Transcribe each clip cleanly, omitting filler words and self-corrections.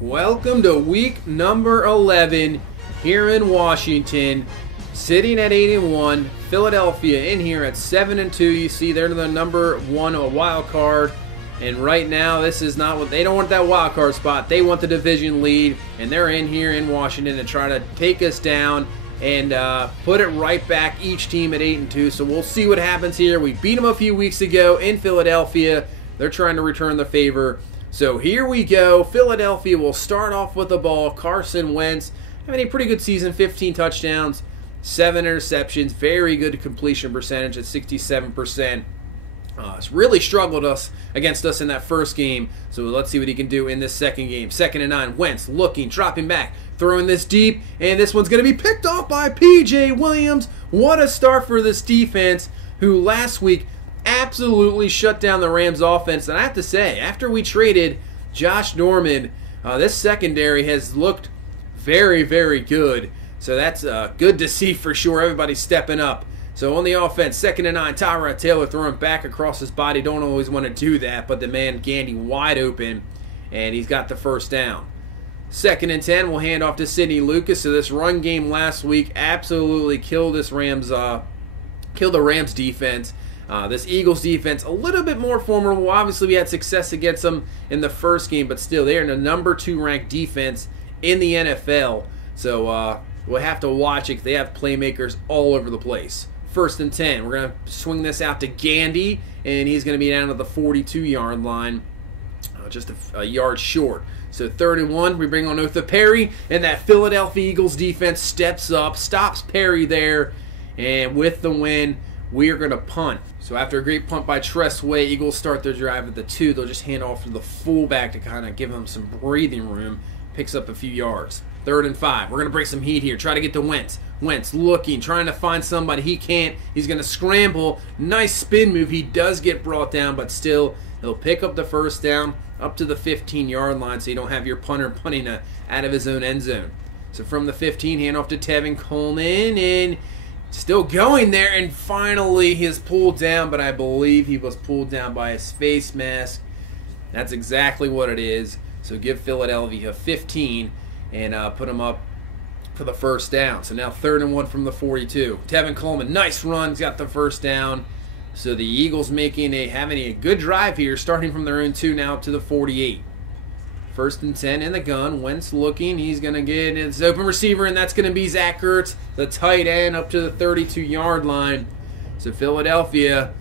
Welcome to week number 11 here in Washington. Sitting at 8-1, Philadelphia in here at 7-2. You see they're the number one wild card, and right now this is not what they don't want, that wild card spot. They want the division lead, and they're in here in Washington to try to take us down and put it right back, each team at 8-2. So we'll see what happens here. We beat them a few weeks ago in Philadelphia. They're trying to return the favor. So here we go. Philadelphia will start off with the ball. Carson Wentz having a pretty good season, 15 touchdowns, 7 interceptions, very good completion percentage at 67%. It's really struggled against us in that first game. So let's see what he can do in this second game. 2nd and 9. Wentz looking, dropping back, throwing this deep, and this one's going to be picked off by P.J. Williams. What a start for this defense, who last week absolutely shut down the Rams offense. And I have to say, after we traded Josh Norman, this secondary has looked very, very good. So that's good to see for sure. Everybody's stepping up. So on the offense, 2nd and 9, Tyrod Taylor throwing back across his body. Don't always want to do that, but the man Gandy wide open, and he's got the first down. 2nd and 10, we'll hand off to Sidney Lucas. So this run game last week absolutely killed the Rams defense. This Eagles defense, a little bit more formidable. Obviously, we had success against them in the first game, but still, they're in the number 2 ranked defense in the NFL. So we'll have to watch it. They have playmakers all over the place. 1st and 10. We're going to swing this out to Gandy, and he's going to be down at the 42-yard line, just a yard short. So 3rd and 1, we bring on Otha Perry, and that Philadelphia Eagles defense steps up, stops Perry there, and with the win, we are going to punt. So after a great punt by Tressway, Eagles start their drive at the 2. They'll just hand off to the fullback to kind of give him some breathing room. Picks up a few yards. 3rd and 5. We're going to bring some heat here. Try to get to Wentz. Wentz looking, trying to find somebody. He can't. He's going to scramble. Nice spin move. He does get brought down, but still, he'll pick up the first down up to the 15-yard line, so you don't have your punter punting out of his own end zone. So from the 15, hand off to Tevin Coleman, and still going there, and finally he is pulled down, but I believe he was pulled down by his face mask. That's exactly what it is. So give Philadelphia 15 and put him up for the first down. So now 3rd and 1 from the 42. Tevin Coleman, nice run, he's got the first down. So the Eagles having a good drive here, starting from their own 2 now up to the 48. 1st and 10 in the gun. Wentz looking. He's going to get his open receiver, and that's going to be Zach Ertz, the tight end, up to the 32-yard line. So Philadelphia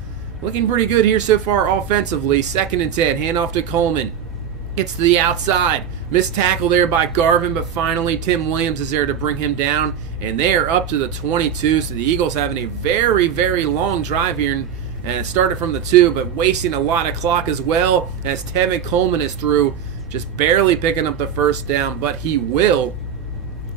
looking pretty good here so far offensively. 2nd and 10. Hand off to Coleman. Gets to the outside. Missed tackle there by Garvin, but finally Tim Williams is there to bring him down, and they are up to the 22. So the Eagles having a very, very long drive here, and it started from the 2, but wasting a lot of clock as well, as Tevin Coleman is through. Just barely picking up the first down, but he will.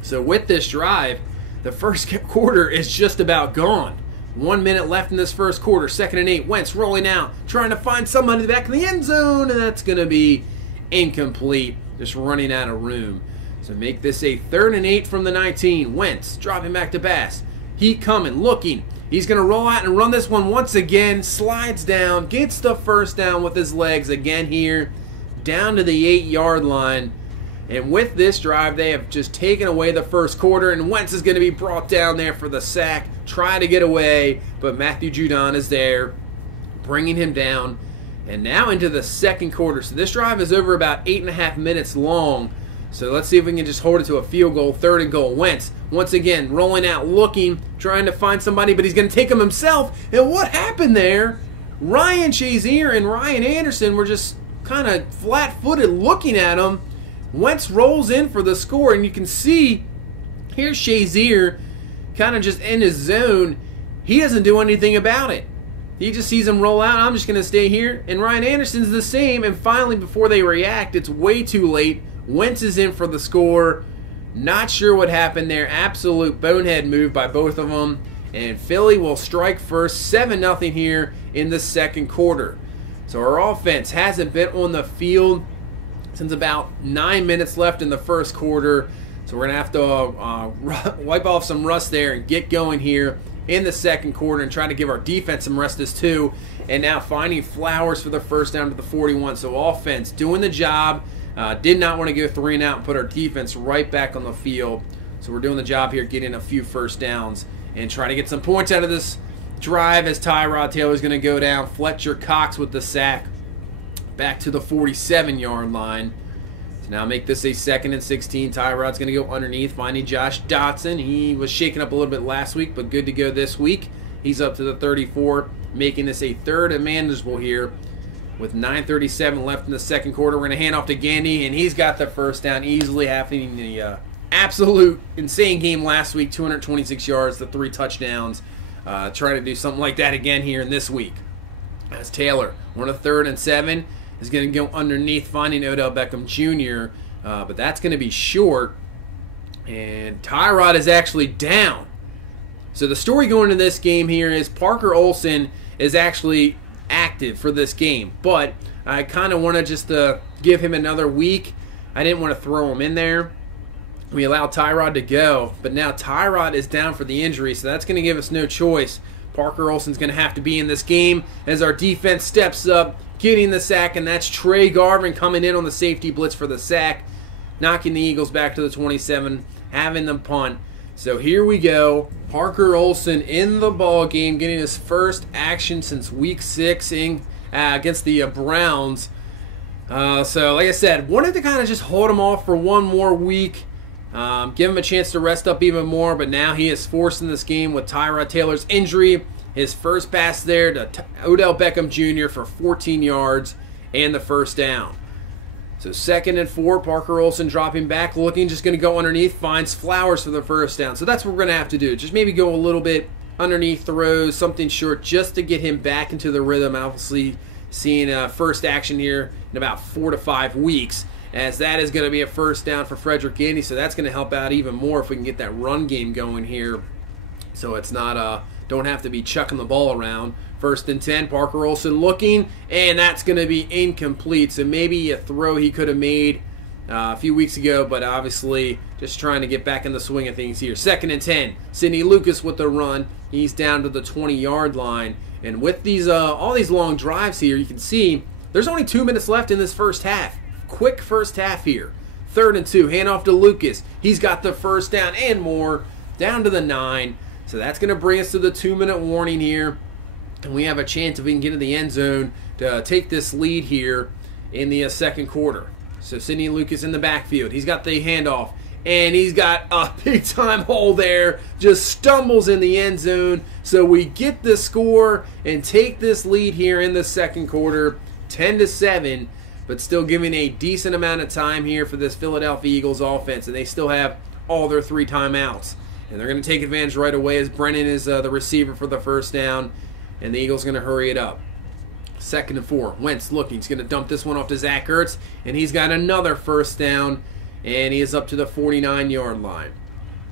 So with this drive, the first quarter is just about gone. 1 minute left in this first quarter. 2nd and 8. Wentz rolling out, trying to find somebody in the back of the end zone, and that's going to be incomplete. Just running out of room. So make this a 3rd and 8 from the 19. Wentz dropping back to pass. Heat coming, looking. He's going to roll out and run this one once again. Slides down, gets the first down with his legs again here, down to the 8-yard line. And with this drive, they have just taken away the first quarter, and Wentz is going to be brought down there for the sack, trying to get away, but Matthew Judon is there, bringing him down. And now into the second quarter. So this drive is over about 8.5 minutes long. So let's see if we can just hold it to a field goal. 3rd and goal. Wentz, once again, rolling out, looking, trying to find somebody, but he's going to take him himself. And what happened there? Ryan Shazier and Ryan Anderson were just kind of flat-footed looking at him. Wentz rolls in for the score, and you can see here's Shazier kind of just in his zone. He doesn't do anything about it. He just sees him roll out. I'm just going to stay here. And Ryan Anderson's the same. And finally, before they react, it's way too late. Wentz is in for the score. Not sure what happened there. Absolute bonehead move by both of them. And Philly will strike first. 7-0 here in the second quarter. So our offense hasn't been on the field since about 9 minutes left in the first quarter. So we're going to have to wipe off some rust there and get going here in the second quarter and try to give our defense some rest as too. And now finding Flowers for the first down to the 41. So offense doing the job, Did not want to go 3 and out and put our defense right back on the field. So we're doing the job here, getting a few first downs and trying to get some points out of this drive as Tyrod Taylor's going to go down. Fletcher Cox with the sack back to the 47-yard line. So now make this a 2nd and 16. Tyrod's going to go underneath, finding Josh Dotson. He was shaken up a little bit last week, but good to go this week. He's up to the 34, making this a 3rd and manageable here. With 9:37 left in the second quarter, we're going to hand off to Gandy, and he's got the first down easily, having the absolute insane game last week, 226 yards, the 3 touchdowns. Trying to do something like that again here in this week. As Taylor, we're on a 3rd and 7, is going to go underneath, finding Odell Beckham Jr., but that's going to be short, and Tyrod is actually down. So the story going into this game here is Parker Olsen is actually active for this game, but I kind of want to just give him another week. I didn't want to throw him in there. We allowed Tyrod to go, but now Tyrod is down for the injury, so that's going to give us no choice. Parker Olsen's going to have to be in this game as our defense steps up, getting the sack, and that's Trey Garvin coming in on the safety blitz for the sack, knocking the Eagles back to the 27, having them punt. So here we go. Parker Olsen in the ball game, getting his first action since week 6 against the Browns. So like I said, wanted to kind of just hold him off for one more week, give him a chance to rest up even more, but now he is forced in this game with Tyrod Taylor's injury. His first pass there to Odell Beckham Jr. for 14 yards and the first down. So 2nd and 4, Parker Olsen dropping back, looking, just going to go underneath, finds Flowers for the first down. So that's what we're going to have to do. Just maybe go a little bit underneath throws, something short, just to get him back into the rhythm. Obviously, seeing first action here in about 4 to 5 weeks, as that is going to be a first down for Frederick Gandy. So that's going to help out even more if we can get that run game going here. So it's not don't have to be chucking the ball around. 1st and 10, Parker Olsen looking, and that's going to be incomplete. So maybe a throw he could have made a few weeks ago, but obviously just trying to get back in the swing of things here. 2nd and 10, Sidney Lucas with the run. He's down to the 20-yard line. And with these all these long drives here, you can see there's only 2 minutes left in this first half. Quick first half here. 3rd and 2, handoff to Lucas. He's got the first down and more, down to the 9. So that's going to bring us to the 2-minute warning here. And we have a chance if we can get in the end zone to take this lead here in the second quarter. So Sidney Lucas in the backfield. He's got the handoff, and he's got a big-time hole there. Just stumbles in the end zone. So we get the score and take this lead here in the second quarter, 10-7, but still giving a decent amount of time here for this Philadelphia Eagles offense. And they still have all their 3 timeouts. And they're going to take advantage right away as Brennan is the receiver for the first down. And the Eagles are going to hurry it up. 2nd and 4. Wentz looking. He's going to dump this one off to Zach Ertz. And he's got another first down. And he is up to the 49-yard line.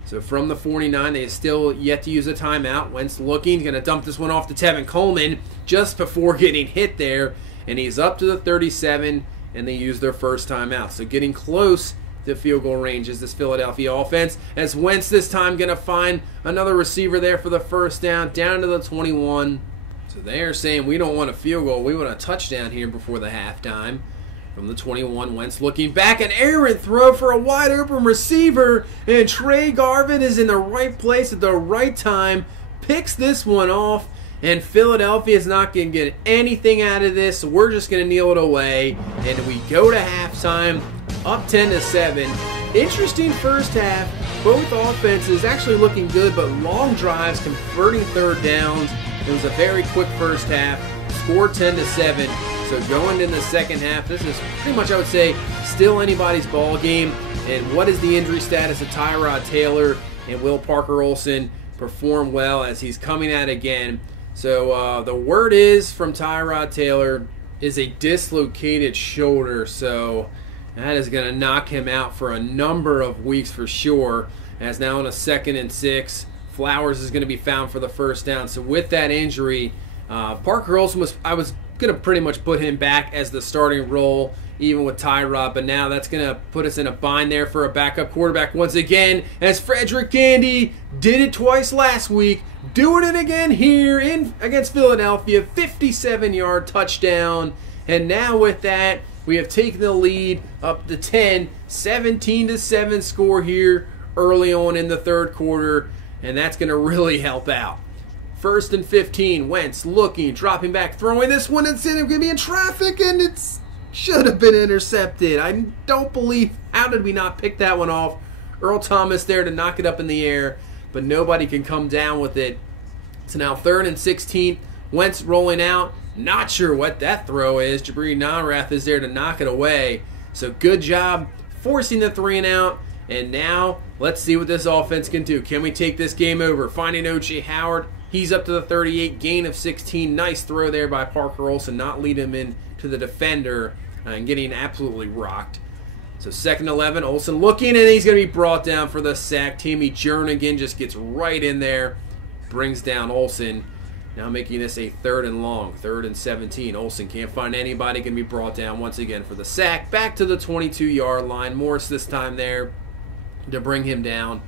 So from the 49, they still yet to use a timeout. Wentz looking. He's going to dump this one off to Tevin Coleman just before getting hit there. And he's up to the 37. And they use their first timeout. So getting close to field goal range is this Philadelphia offense. As Wentz this time going to find another receiver there for the first down. Down to the 21. So they're saying we don't want a field goal. We want a touchdown here before the halftime. From the 21, Wentz looking back. An errant throw for a wide open receiver. And Trey Garvin is in the right place at the right time. Picks this one off. And Philadelphia is not going to get anything out of this. So we're just going to kneel it away. And we go to halftime up 10-7. Interesting first half. Both offenses actually looking good, but long drives converting third downs. It was a very quick first half. Scored 10-7. So going into the second half, this is pretty much, I would say, still anybody's ball game. And what is the injury status of Tyrod Taylor, and will Parker Olsen perform well as he's coming out again? So the word is from Tyrod Taylor is a dislocated shoulder. So that is going to knock him out for a number of weeks for sure. As now on a 2nd and 6, Flowers is going to be found for the first down. So with that injury, Parker Olsen I was going to pretty much put him back as the starting role, even with Tyrod. But now that's going to put us in a bind there for a backup quarterback once again, as Frederick Gandy did it twice last week, doing it again here against Philadelphia. 57-yard touchdown. And now with that, we have taken the lead up to 10, 17-7 score here early on in the third quarter, and that's going to really help out. 1st and 15, Wentz looking, dropping back, throwing this one, it's going to be in traffic, and it should have been intercepted. I don't believe, how did we not pick that one off? Earl Thomas there to knock it up in the air, but nobody can come down with it. So now 3rd and 16, Wentz rolling out. Not sure what that throw is. Jabri Narath is there to knock it away. So good job forcing the 3 and out. And now let's see what this offense can do. Can we take this game over? Finding O.J. Howard. He's up to the 38, gain of 16. Nice throw there by Parker Olsen, not lead him in to the defender and getting absolutely rocked. So 2nd and 11, Olsen looking, and he's going to be brought down for the sack. Timmy Jernigan just gets right in there, brings down Olsen. Now making this a 3rd and long, 3rd and 17. Olsen can't find anybody, going to be brought down once again for the sack. Back to the 22-yard line. Morris this time there to bring him down.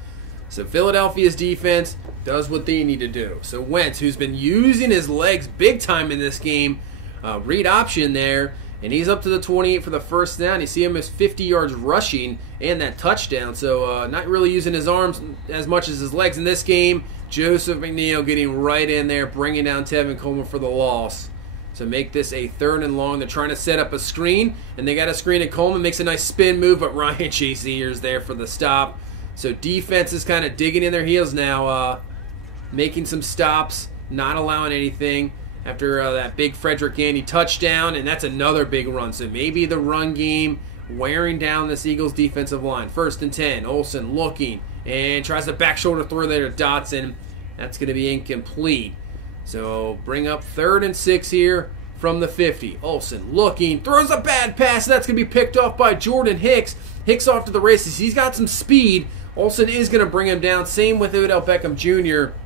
So Philadelphia's defense does what they need to do. So Wentz, who's been using his legs big time in this game, read option there, and he's up to the 28 for the first down. You see him as 50 yards rushing and that touchdown. So not really using his arms as much as his legs in this game. Joseph McNeil getting right in there, bringing down Tevin Coleman for the loss. So make this a 3rd and long. They're trying to set up a screen, and they got a screen, and Coleman makes a nice spin move, but Ryan Shazier's there for the stop. So defense is kind of digging in their heels now, making some stops, not allowing anything after that big Frederick Andy touchdown, and that's another big run. So maybe the run game wearing down this Eagles defensive line. 1st and 10, Olsen looking, and tries a back shoulder throw there to Dotson. That's going to be incomplete. So bring up 3rd and 6 here from the 50. Olsen looking, throws a bad pass, and that's going to be picked off by Jordan Hicks. Hicks off to the races. He's got some speed. Olsen is going to bring him down. Same with Odell Beckham Jr.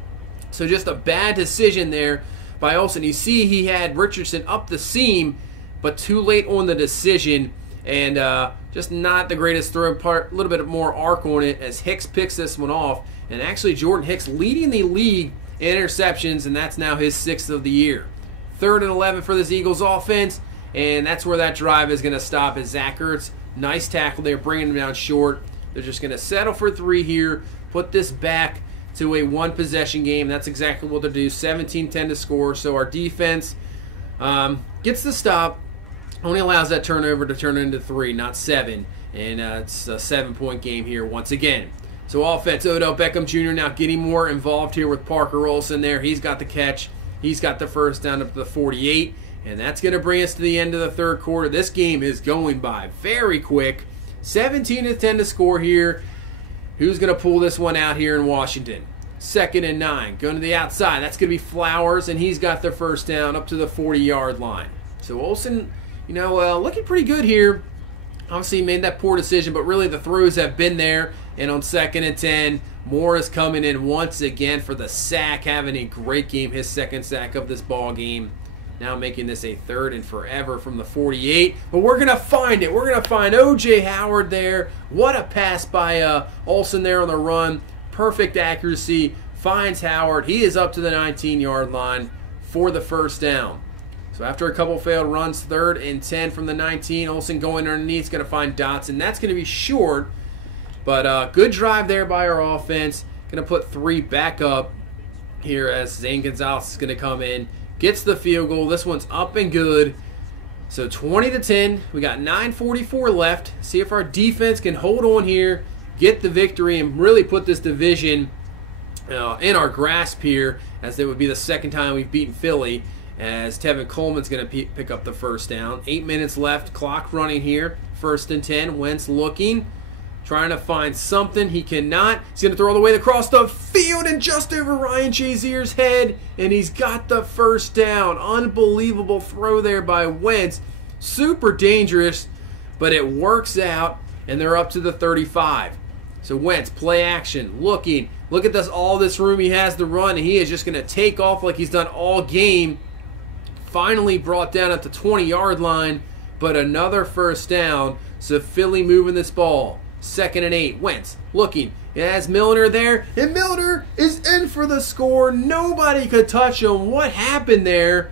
So just a bad decision there by Olsen. You see he had Richardson up the seam, but too late on the decision. And just not the greatest throw part. A little bit more arc on it as Hicks picks this one off. And actually Jordan Hicks leading the league in interceptions, and that's now his 6th of the year. 3rd and 11 for this Eagles offense. And that's where that drive is going to stop as Zach Ertz. Nice tackle there, bringing him down short. They're just going to settle for 3 here, put this back to a 1-possession game. That's exactly what they'll do. 17-10 to score. So our defense gets the stop. Only allows that turnover to turn into 3, not 7. And it's a 7-point game here once again. So offense, Odell Beckham Jr. now getting more involved here with Parker Olsen there. He's got the catch. He's got the first down up to the 48. And that's going to bring us to the end of the third quarter. This game is going by very quick. 17-10 to score here. Who's going to pull this one out here in Washington? 2nd and 9. Going to the outside. That's going to be Flowers, and he's got the first down up to the 40-yard line. So Olsen, looking pretty good here. Obviously, he made that poor decision, but really the throws have been there. And on 2nd and 10, Morris coming in once again for the sack, having a great game, his 2nd sack of this ball game. Now making this a 3rd and forever from the 48. But we're going to find it. We're going to find O.J. Howard there. What a pass by Olsen there on the run. Perfect accuracy. Finds Howard. He is up to the 19-yard line for the first down. So after a couple failed runs, 3rd and 10 from the 19. Olsen going underneath. Going to find Dotson. That's going to be short. But good drive there by our offense. Going to put 3 back up here as Zane Gonzalez is going to come in. Gets the field goal. This one's up and good. So 20-10. We got 9:44 left. See if our defense can hold on here, get the victory, and really put this division in our grasp here, as it would be the 2nd time we've beaten Philly, as Tevin Coleman's going to pick up the first down. 8 minutes left. Clock running here. 1st and 10. Wentz looking. Trying to find something. He cannot. He's going to throw all the way across the field and just over Ryan Shazier's head. And he's got the first down. Unbelievable throw there by Wentz. Super dangerous, but it works out. And they're up to the 35. So Wentz, play action, looking. Look at all this room he has to run. And he is just going to take off like he's done all game. Finally brought down at the 20-yard line. But another first down. So Philly moving this ball. 2nd and 8. Wentz looking. It has Milner there. And Milner is in for the score. Nobody could touch him. What happened there?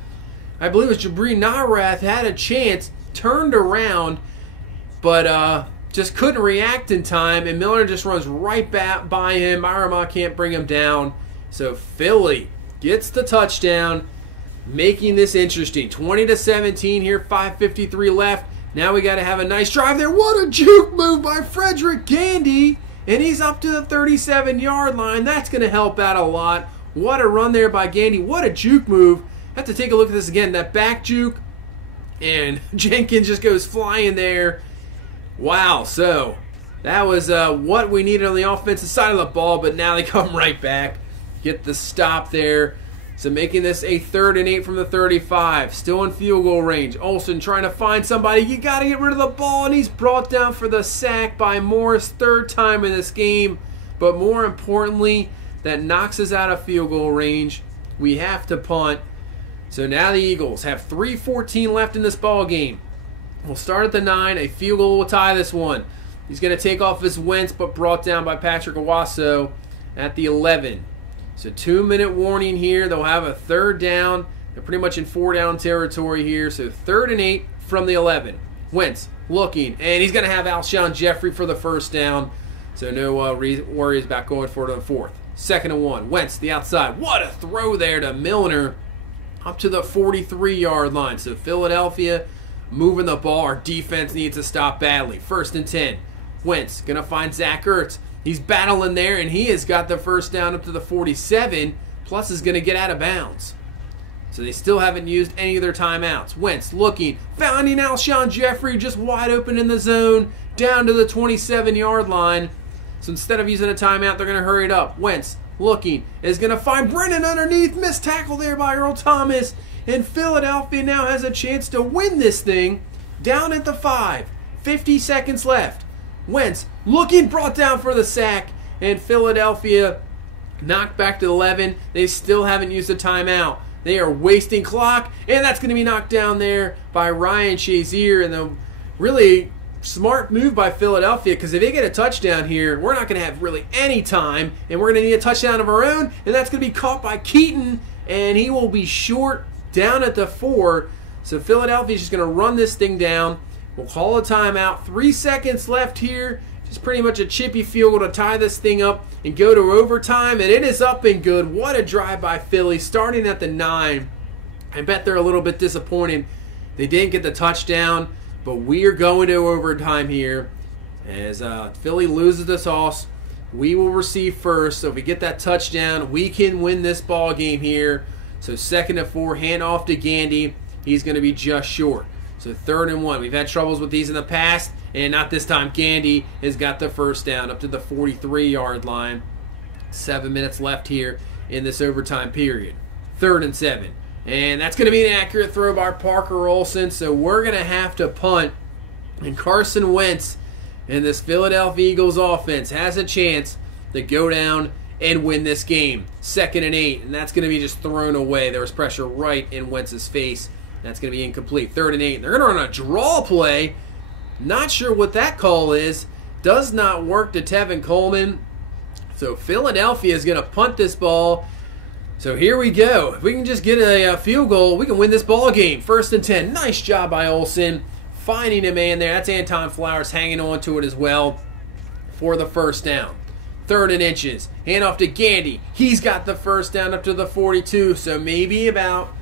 I believe it was Jabri Narath had a chance turned around, but just couldn't react in time, and Milner just runs right back by him. Miramont can't bring him down. So Philly gets the touchdown, making this interesting. 20-17 here, 5:53 left. Now we got to have a nice drive there. What a juke move by Frederick Gandy, and he's up to the 37-yard line. That's going to help out a lot. What a run there by Gandy. What a juke move. Have to take a look at this again. That back juke, and Jenkins just goes flying there. Wow, so that was what we needed on the offensive side of the ball, but now they come right back, get the stop there. So making this a 3rd and 8 from the 35, still in field goal range. Olsen trying to find somebody. You got to get rid of the ball, and he's brought down for the sack by Morris, 3rd time in this game. But more importantly, that knocks us out of field goal range. We have to punt. So now the Eagles have 3:14 left in this ball game. We'll start at the 9. A field goal will tie this one. He's going to take off his Wentz, but brought down by Patrick Owasso at the 11. So 2-minute warning here. They'll have a 3rd down. They're pretty much in 4-down territory here. So 3rd and 8 from the 11. Wentz looking, and he's going to have Alshon Jeffrey for the 1st down. So no worries about going for it on 4th. 2nd and 1. Wentz the outside. What a throw there to Milner up to the 43-yard line. So Philadelphia moving the ball. Our defense needs to stop badly. 1st and 10. Wentz going to find Zach Ertz. He's battling there, and he has got the 1st down up to the 47, plus is going to get out of bounds. So they still haven't used any of their timeouts. Wentz looking, finding Alshon Jeffrey just wide open in the zone, down to the 27-yard line. So instead of using a timeout, they're going to hurry it up. Wentz looking, is going to find Brennan underneath. Missed tackle there by Earl Thomas. And Philadelphia now has a chance to win this thing down at the 5. 50 seconds left. Wentz looking, brought down for the sack. And Philadelphia knocked back to 11. They still haven't used a timeout. They are wasting clock. And that's going to be knocked down there by Ryan Shazier. And the really smart move by Philadelphia, because if they get a touchdown here, we're not going to have really any time. And we're going to need a touchdown of our own. And that's going to be caught by Keaton. And he will be short down at the 4. So Philadelphia's just going to run this thing down. We'll call a timeout. 3 seconds left here. Just pretty much a chippy field goal to tie this thing up and go to overtime. And it is up and good. What a drive by Philly, starting at the 9. I bet they're a little bit disappointed they didn't get the touchdown. But we are going to overtime here. As Philly loses the toss, we will receive first. So if we get that touchdown, we can win this ball game here. So 2nd and 4, hand off to Gandy. He's going to be just short. So 3rd and 1. We've had troubles with these in the past, and not this time. Gandy has got the 1st down up to the 43-yard line. 7 minutes left here in this overtime period. 3rd and 7. And that's going to be an accurate throw by Parker Olsen. So we're going to have to punt. And Carson Wentz and this Philadelphia Eagles offense has a chance to go down and win this game. 2nd and 8. And that's going to be just thrown away. There was pressure right in Wentz's face. That's going to be incomplete. 3rd and 8. They're going to run a draw play. Not sure what that call is. Does not work to Tevin Coleman. So Philadelphia is going to punt this ball. So here we go. If we can just get a field goal, we can win this ball game. 1st and 10. Nice job by Olsen. Finding a man there. That's Anton Flowers hanging on to it as well for the 1st down. 3rd and inches. Hand off to Gandy. He's got the 1st down up to the 42. So maybe about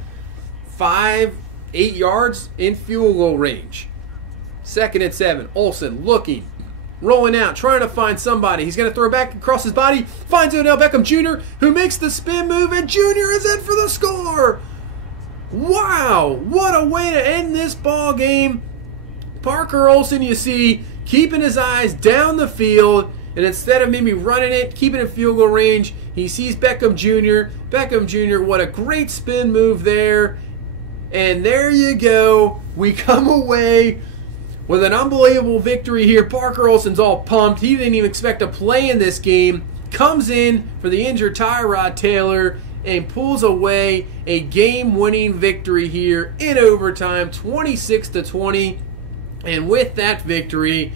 8 yards in field goal range. 2nd and 7. Olsen looking, rolling out, trying to find somebody. He's going to throw back across his body. Finds Odell Beckham Jr., who makes the spin move, and Jr. is in for the score. Wow, what a way to end this ball game. Parker Olsen, you see, keeping his eyes down the field, and instead of maybe running it, keeping it in field goal range, he sees Beckham Jr. Beckham Jr., what a great spin move there. And there you go. We come away with an unbelievable victory here. Parker Olsen's all pumped. He didn't even expect to play in this game. Comes in for the injured Tyrod Taylor and pulls away a game-winning victory here in overtime, 26-20. And with that victory,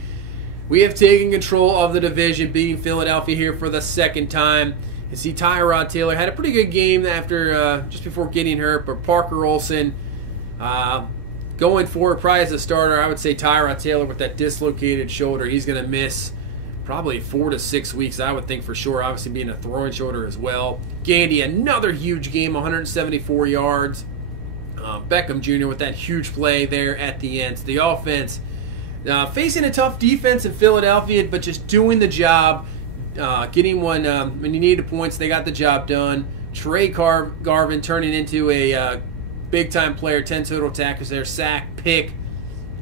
we have taken control of the division, beating Philadelphia here for the 2nd time. You see, Tyrod Taylor had a pretty good game after just before getting hurt, but Parker Olsen Going forward, probably as a starter, I would say Tyrod Taylor with that dislocated shoulder. He's going to miss probably 4 to 6 weeks, I would think for sure, obviously being a throwing shoulder as well. Gandy, another huge game, 174 yards. Beckham Jr. with that huge play there at the end. So the offense facing a tough defense in Philadelphia, but just doing the job, getting one when you needed points. They got the job done. Trey Garvin turning into a big-time player, 10 total tackles there, sack, pick.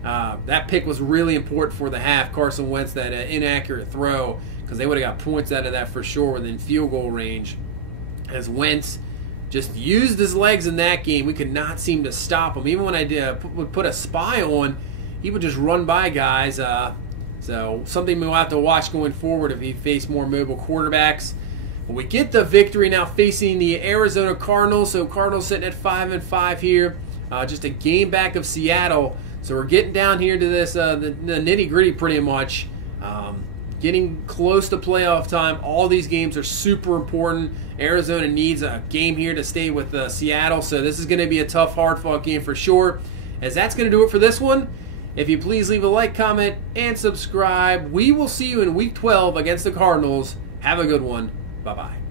That pick was really important for the half. Carson Wentz, that inaccurate throw, because they would have got points out of that for sure within field goal range. As Wentz just used his legs in that game, we could not seem to stop him. Even when I would put a spy on, he would just run by guys. So something we'll have to watch going forward if he faced more mobile quarterbacks. But we get the victory now facing the Arizona Cardinals. So Cardinals sitting at 5-5 here, just a game back of Seattle. So we're getting down here to this the nitty-gritty pretty much. Getting close to playoff time. All these games are super important. Arizona needs a game here to stay with Seattle. So this is going to be a tough, hard-fought game for sure. As that's going to do it for this one. If you please leave a like, comment, and subscribe. We will see you in Week 12 against the Cardinals. Have a good one. Bye-bye.